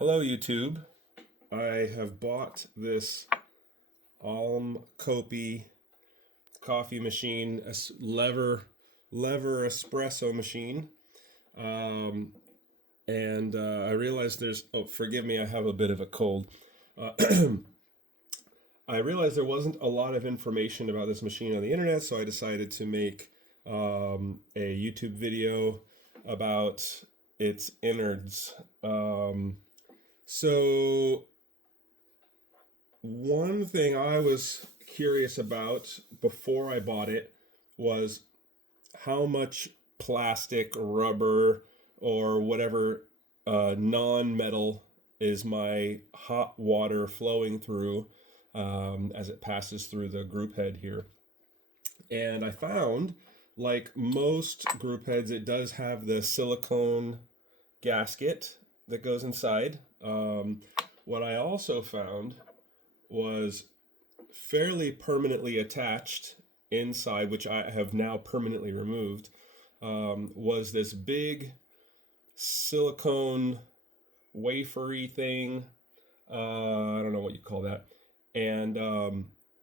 Hello YouTube. I have bought this ALM KOPI coffee machine, a lever espresso machine. Um, and I realized forgive me, I have a bit of a cold. Uh, I realized there wasn't a lot of information about this machine on the internet, so I decided to make a YouTube video about its innards. So one thing I was curious about before I bought it was how much plastic, rubber, or whatever non-metal is my hot water flowing through as it passes through the group head here. And I found, like most group heads, it does have the silicone gasket that goes inside. What I also found was fairly permanently attached inside, which I have now permanently removed, was this big silicone wafery thing. I don't know what you call that. And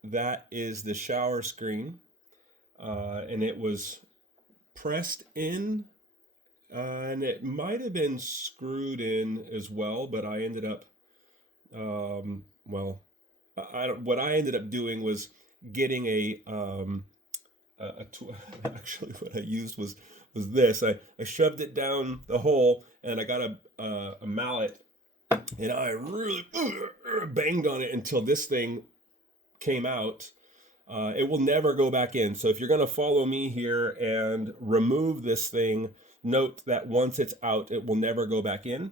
that is the shower screen. And it was pressed in, and it might have been screwed in as well, but I ended up, what I ended up doing was getting actually what I used was this. I shoved it down the hole, and I got a mallet, and I really banged on it until this thing came out. It will never go back in. So if you're going to follow me here and remove this thing, note that once it's out, it will never go back in.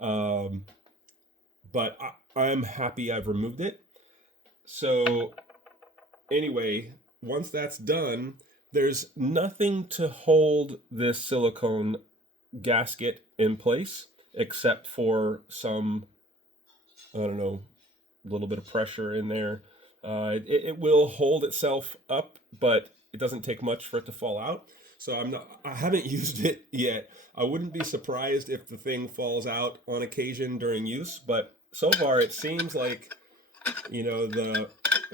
But I'm happy I've removed it. So anyway, once that's done, there's nothing to hold this silicone gasket in place except for some, I don't know, a little bit of pressure in there. It will hold itself up, but it doesn't take much for it to fall out. So I haven't used it yet. I wouldn't be surprised if the thing falls out on occasion during use, but so far it seems like, the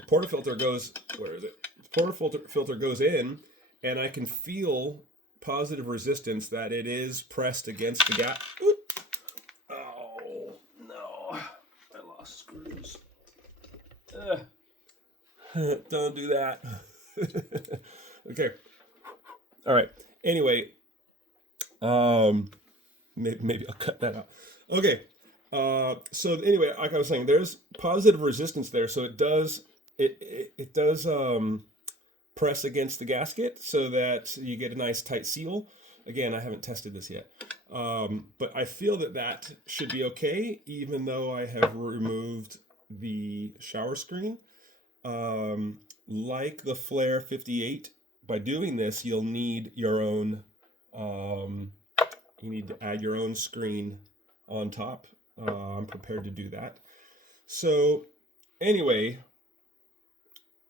portafilter goes, where is it? The portafilter goes in, and I can feel positive resistance that it is pressed against the gap. Oop. Oh, no. I lost screws. Don't do that. Okay. All right. Anyway, maybe I'll cut that out. Okay. So anyway, like I was saying, there's positive resistance there, so it does press against the gasket so that you get a nice tight seal. Again, I haven't tested this yet, but I feel that should be okay, even though I have removed the shower screen. Like the Flair 58, by doing this, you'll need your own. You need to add your own screen on top. I'm prepared to do that. So anyway,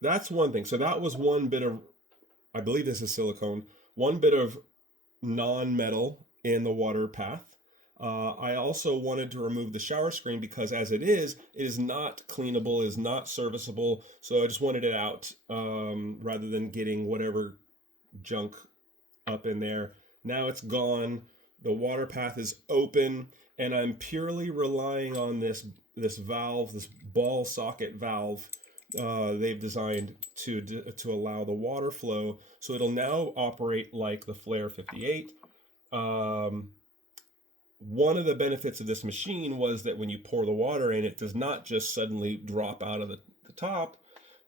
that's one thing. So that was one bit of, I believe this is silicone, one bit of non-metal in the water path. I also wanted to remove the shower screen because as it is not cleanable, is not serviceable. So I just wanted it out rather than getting whatever junk up in there. Now it's gone. The water path is open, and I'm purely relying on this valve, this ball socket valve they've designed to allow the water flow. So it'll now operate like the Flair 58. One of the benefits of this machine was that when you pour the water in, it does not just suddenly drop out of the top.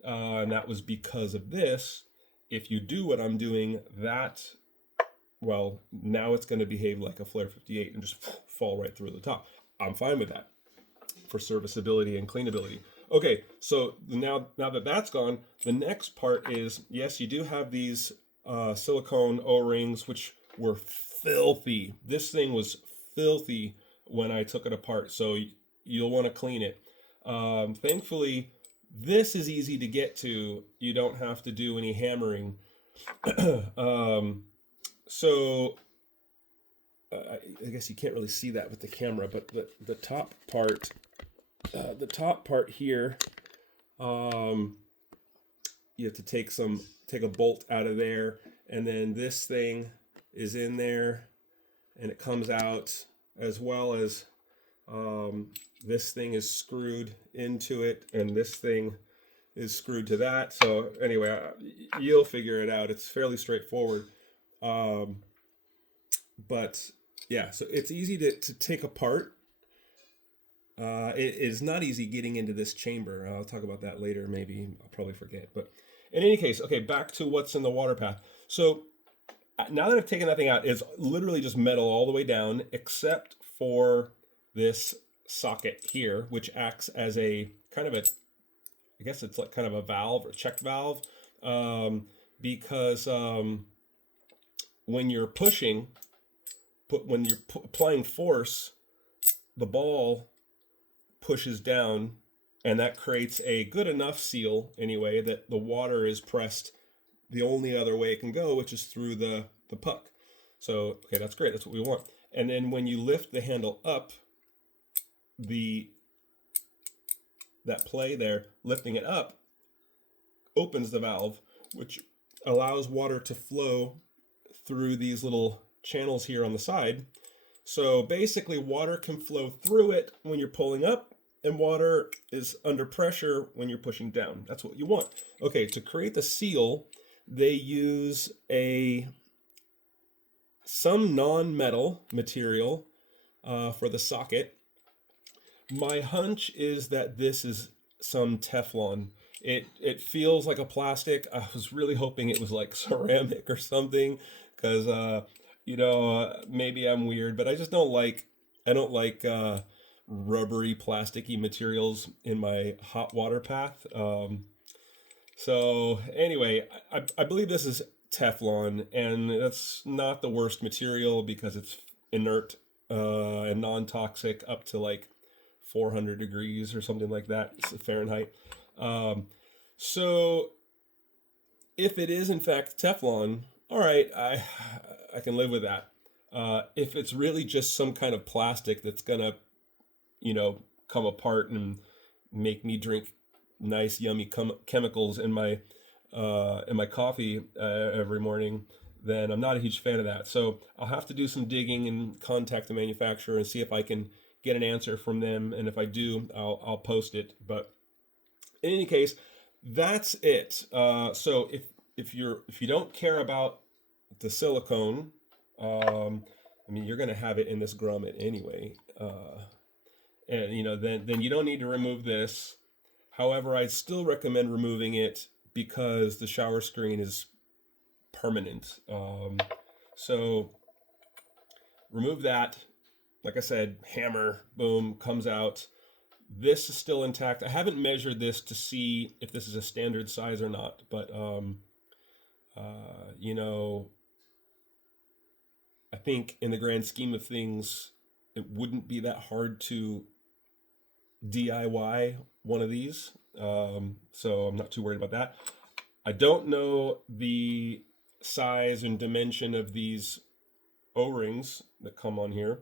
And that was because of this. If you do what I'm doing, now it's going to behave like a Flair 58 and just fall right through the top. I'm fine with that for serviceability and cleanability. Okay, so now that that's gone, the next part is, yes, you do have these silicone O-rings, which were filthy. This thing was filthy when I took it apart, so you'll want to clean it. Thankfully, this is easy to get to. You don't have to do any hammering. So I guess you can't really see that with the camera, but the top part here, you have to take a bolt out of there, and then this thing is in there, and it comes out, as well as this thing is screwed into it, and this thing is screwed to that. So anyway, you'll figure it out. It's fairly straightforward. But yeah, so it's easy to take apart. It is not easy getting into this chamber. I'll talk about that later. Maybe I'll probably forget. But in any case, okay, back to what's in the water path. So now that I've taken that thing out, it's literally just metal all the way down, except for this socket here, which acts as a kind of a, I guess it's like kind of a valve or check valve, because when you're pushing, when you're applying force, the ball pushes down, and that creates a good enough seal anyway that the water is pressed the only other way it can go, which is through the puck. So okay, that's great, that's what we want. And then when you lift the handle up, that play there, lifting it up, opens the valve, which allows water to flow through these little channels here on the side. So basically water can flow through it when you're pulling up, and water is under pressure when you're pushing down. That's what you want. Okay, to create the seal, they use some non-metal material for the socket. My hunch is that this is some Teflon. It feels like a plastic. I was really hoping it was like ceramic or something, because maybe I'm weird, but I just don't like rubbery, plasticky materials in my hot water path. So anyway, I believe this is Teflon, and that's not the worst material because it's inert and non-toxic up to like 400 degrees or something like that. It's Fahrenheit. So if it is in fact Teflon, all right, I can live with that. If it's really just some kind of plastic that's gonna, come apart and make me drink nice, yummy chemicals in my coffee every morning, then I'm not a huge fan of that. So I'll have to do some digging and contact the manufacturer and see if I can get an answer from them. And if I do, I'll post it. But in any case, that's it. So if you don't care about the silicone, you're going to have it in this grommet anyway. And then you don't need to remove this. However, I'd still recommend removing it because the shower screen is permanent. So remove that. Like I said, hammer, boom, comes out. This is still intact. I haven't measured this to see if this is a standard size or not, but I think in the grand scheme of things, it wouldn't be that hard to DIY one of these. So I'm not too worried about that. I don't know the size and dimension of these O-rings that come on here,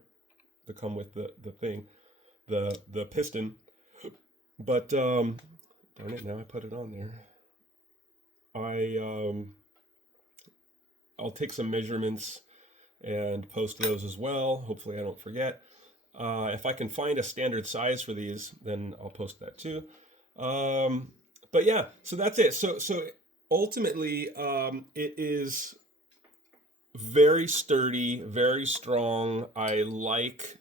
that come with the thing, the piston. But darn it, now I put it on there. I'll take some measurements and post those as well. Hopefully I don't forget. If I can find a standard size for these, then I'll post that too. But yeah, so that's it. So ultimately, it is very sturdy, very strong. I like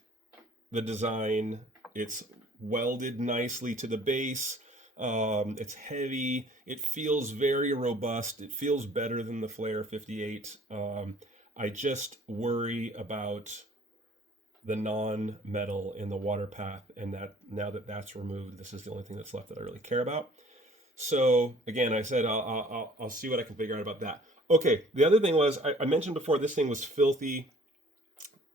the design. It's welded nicely to the base. It's heavy. It feels very robust. It feels better than the Flair 58. I just worry about the non-metal in the water path, and that now that that's removed, this is the only thing that's left that I really care about. So again, I said I'll see what I can figure out about that. Okay, the other thing was I mentioned before, this thing was filthy.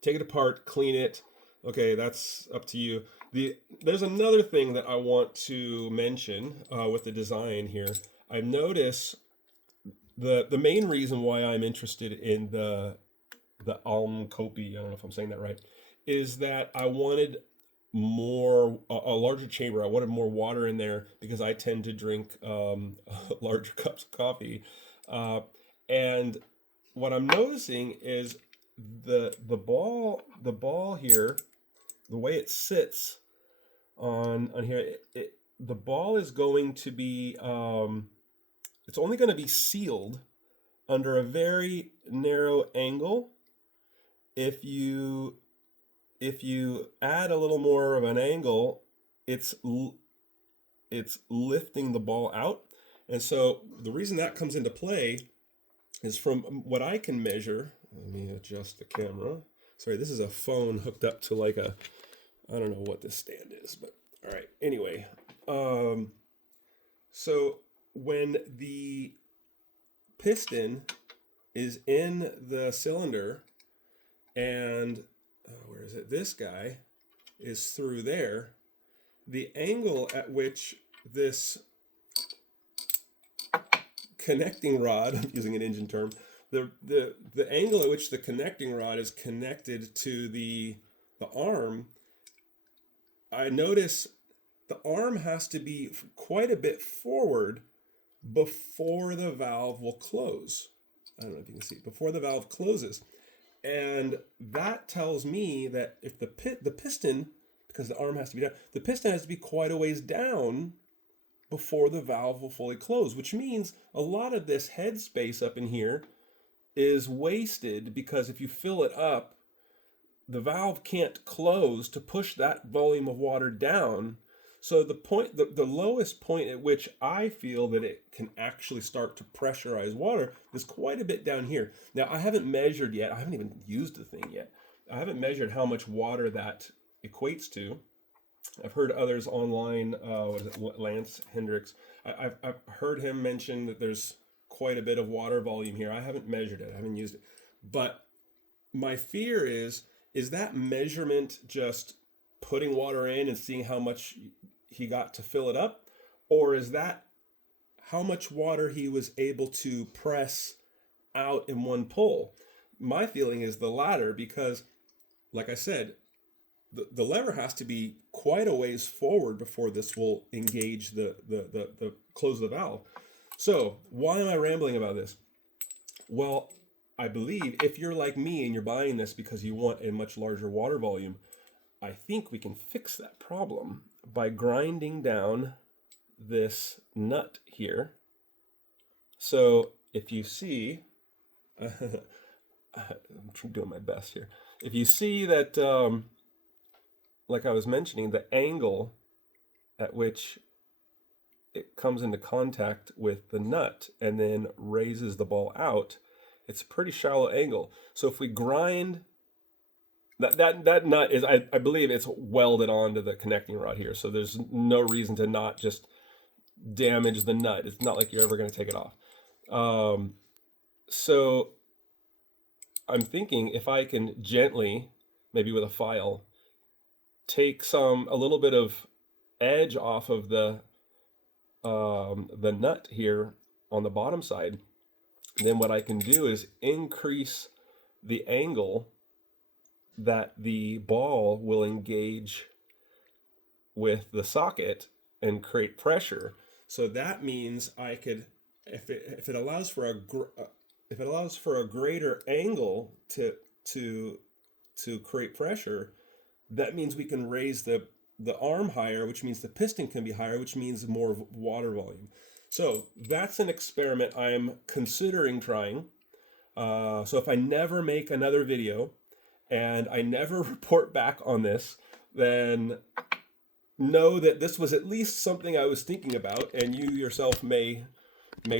Take it apart, clean it. Okay, that's up to you. There's another thing that I want to mention with the design here. I've noticed the main reason why I'm interested in the the ALM KOPI, I don't know if I'm saying that right, is that I wanted more a larger chamber. I wanted more water in there because I tend to drink larger cups of coffee, and what I'm noticing is the ball here, the way it sits on here, the ball is going to be it's only going to be sealed under a very narrow angle. If you add a little more of an angle, it's lifting the ball out. And so the reason that comes into play is from what I can measure. Let me adjust the camera. Sorry, this is a phone hooked up to like a, I don't know what this stand is, but all right. Anyway, so when the piston is in the cylinder and where is it? This guy is through there. The angle at which this connecting rod, I'm using an engine term, the angle at which the connecting rod is connected to the arm, I notice the arm has to be quite a bit forward before the valve will close. I don't know if you can see, before the valve closes. And that tells me that if the piston, because the arm has to be down, the piston has to be quite a ways down before the valve will fully close, which means a lot of this head space up in here is wasted, because if you fill it up, the valve can't close to push that volume of water down. So the lowest point at which I feel that it can actually start to pressurize water is quite a bit down here. Now, I haven't measured yet. I haven't even used the thing yet. I haven't measured how much water that equates to. I've heard others online, Lance Hendricks. I've heard him mention that there's quite a bit of water volume here. I haven't measured it. I haven't used it. But my fear is that measurement just putting water in and seeing how much he got to fill it up? Or is that how much water he was able to press out in one pull? My feeling is the latter, because, like I said, the lever has to be quite a ways forward before this will engage the close of the valve. So why am I rambling about this? Well, I believe if you're like me and you're buying this because you want a much larger water volume, I think we can fix that problem by grinding down this nut here. So if you see, I'm doing my best here. If you see that, like I was mentioning, the angle at which it comes into contact with the nut and then raises the ball out, it's a pretty shallow angle. So if we grind that nut is, I believe it's welded onto the connecting rod here. So there's no reason to not just damage the nut. It's not like you're ever going to take it off. So I'm thinking if I can gently, maybe with a file, take a little bit of edge off of the nut here on the bottom side, then what I can do is increase the angle that the ball will engage with the socket and create pressure. So that means I could, if it allows for a greater angle to create pressure, that means we can raise the arm higher, which means the piston can be higher, which means more water volume. So that's an experiment I'm considering trying. So if I never make another video and I never report back on this, then know that this was at least something I was thinking about, and you yourself may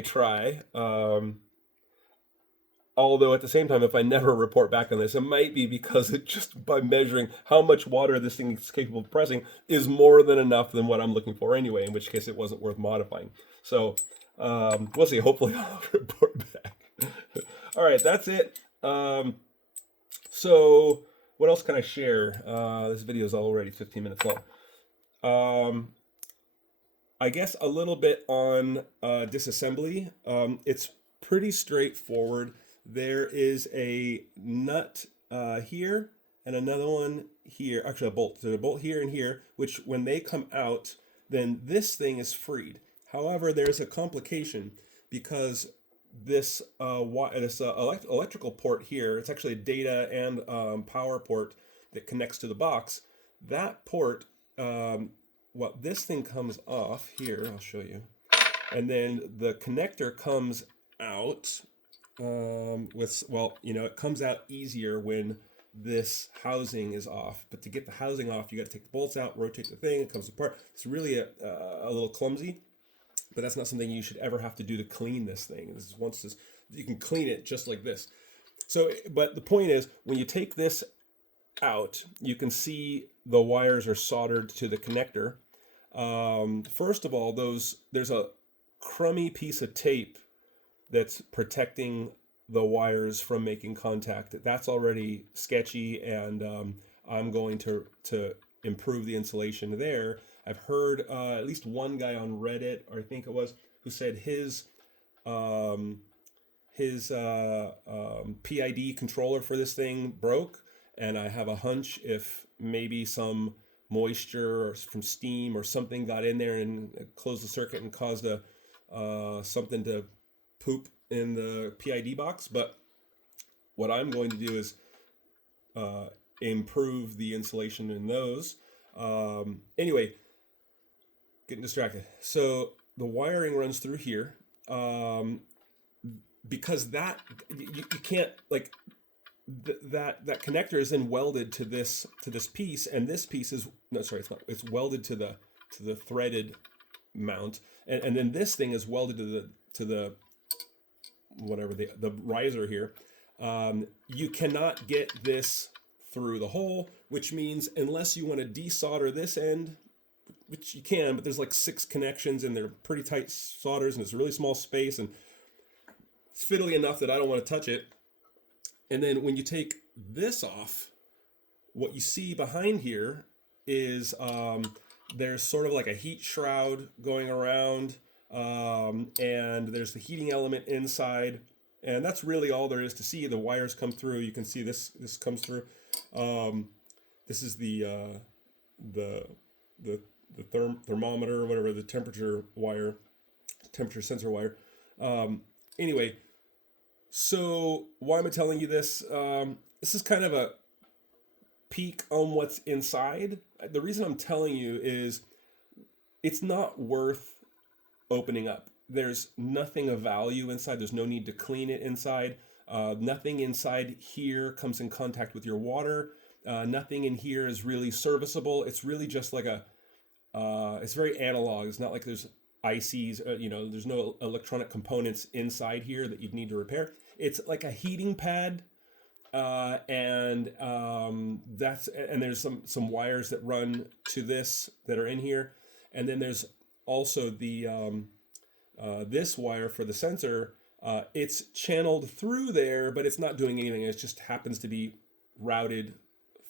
try. Although at the same time, if I never report back on this, it might be because it just by measuring how much water this thing is capable of pressing is more than enough than what I'm looking for anyway, in which case it wasn't worth modifying. So we'll see. Hopefully I'll report back. All right, that's it. So what else can I share? This video is already 15 minutes long. I guess a little bit on disassembly. It's pretty straightforward. there is a nut here and another one here. Actually, a bolt. There's a bolt here and here, which when they come out, then this thing is freed. However, there's a complication because this electrical port here, it's actually a data and power port that connects to the box. That port, this thing comes off here. I'll show you. And then the connector comes out it comes out easier when this housing is off. But to get the housing off, you got to take the bolts out, rotate the thing, it comes apart. It's really a little clumsy, but that's not something you should ever have to do to clean this thing. You can clean it just like this. So, but the point is, when you take this out, you can see the wires are soldered to the connector. First of all, there's a crummy piece of tape that's protecting the wires from making contact. That's already sketchy, and I'm going to improve the insulation there. I've heard at least one guy on Reddit, or I think it was, who said his PID controller for this thing broke, and I have a hunch if maybe some moisture or from steam or something got in there and closed the circuit and caused something to poop in the PID box. But what I'm going to do is improve the insulation in those. Anyway, getting distracted. So the wiring runs through here, because that you can't, like, that connector is then welded to this piece, and this piece is it's welded to the threaded mount, and then this thing is welded to the whatever the riser here. You cannot get this through the hole, which means unless you want to desolder this end, which you can, but there's like 6 connections and they're pretty tight solders and it's a really small space and it's fiddly enough that I don't want to touch it. And then when you take this off, what you see behind here is there's sort of like a heat shroud going around, and there's the heating element inside, and that's really all there is to see. The wires come through. You can see this comes through. This is the thermometer or whatever, the temperature sensor wire. Anyway, so why am I telling you this? This is kind of a peek on what's inside. The reason I'm telling you is it's not worth opening up. There's nothing of value inside. There's no need to clean it inside. Nothing inside here comes in contact with your water. Nothing in here is really serviceable. It's really just like it's very analog. It's not like there's ICs, there's no electronic components inside here that you'd need to repair. It's like a heating pad, and there's some wires that run to this that are in here, and then there's also the this wire for the sensor. It's channeled through there, but it's not doing anything. It just happens to be routed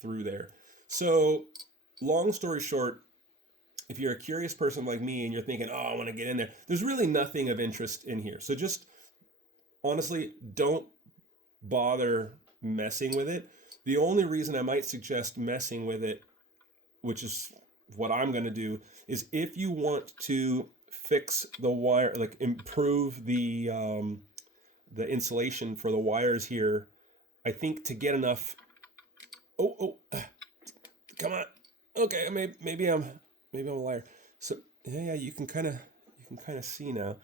through there. So, long story short, if you're a curious person like me and you're thinking, oh, I want to get in there, there's really nothing of interest in here. So just honestly, don't bother messing with it. The only reason I might suggest messing with it, which is what I'm going to do, is if you want to fix the wire, like improve the insulation for the wires here, I think to get enough. Come on. Okay, maybe I'm a liar. So yeah, you can kind of see now.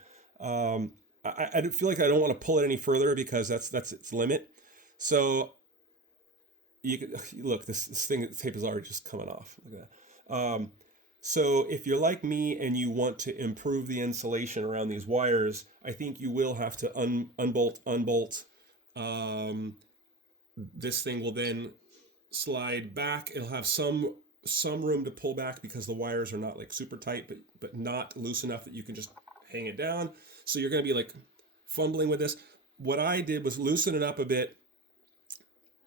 I feel like I don't want to pull it any further because that's its limit. So you can look, this tape is already just coming off. Look at that. So if you're like me and you want to improve the insulation around these wires, I think you will have to unbolt. This thing will then slide back. It'll have some room to pull back because the wires are not like super tight, but not loose enough that you can just hang it down. So you're going to be like fumbling with this. What I did was loosen it up a bit,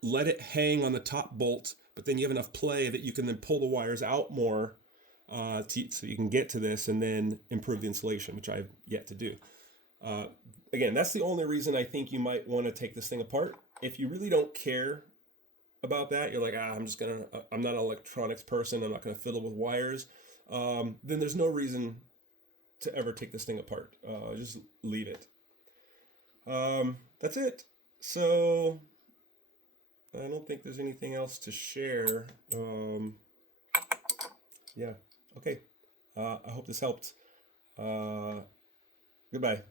let it hang on the top bolt, but then you have enough play that you can then pull the wires out more, so you can get to this and then improve the insulation, which I've yet to do. Again, that's the only reason I think you might want to take this thing apart. If you really don't care about that, you're like, I'm not an electronics person, I'm not gonna fiddle with wires, then there's no reason to ever take this thing apart. Just leave it. That's it. So I don't think there's anything else to share. Yeah. Okay. I hope this helped. Goodbye.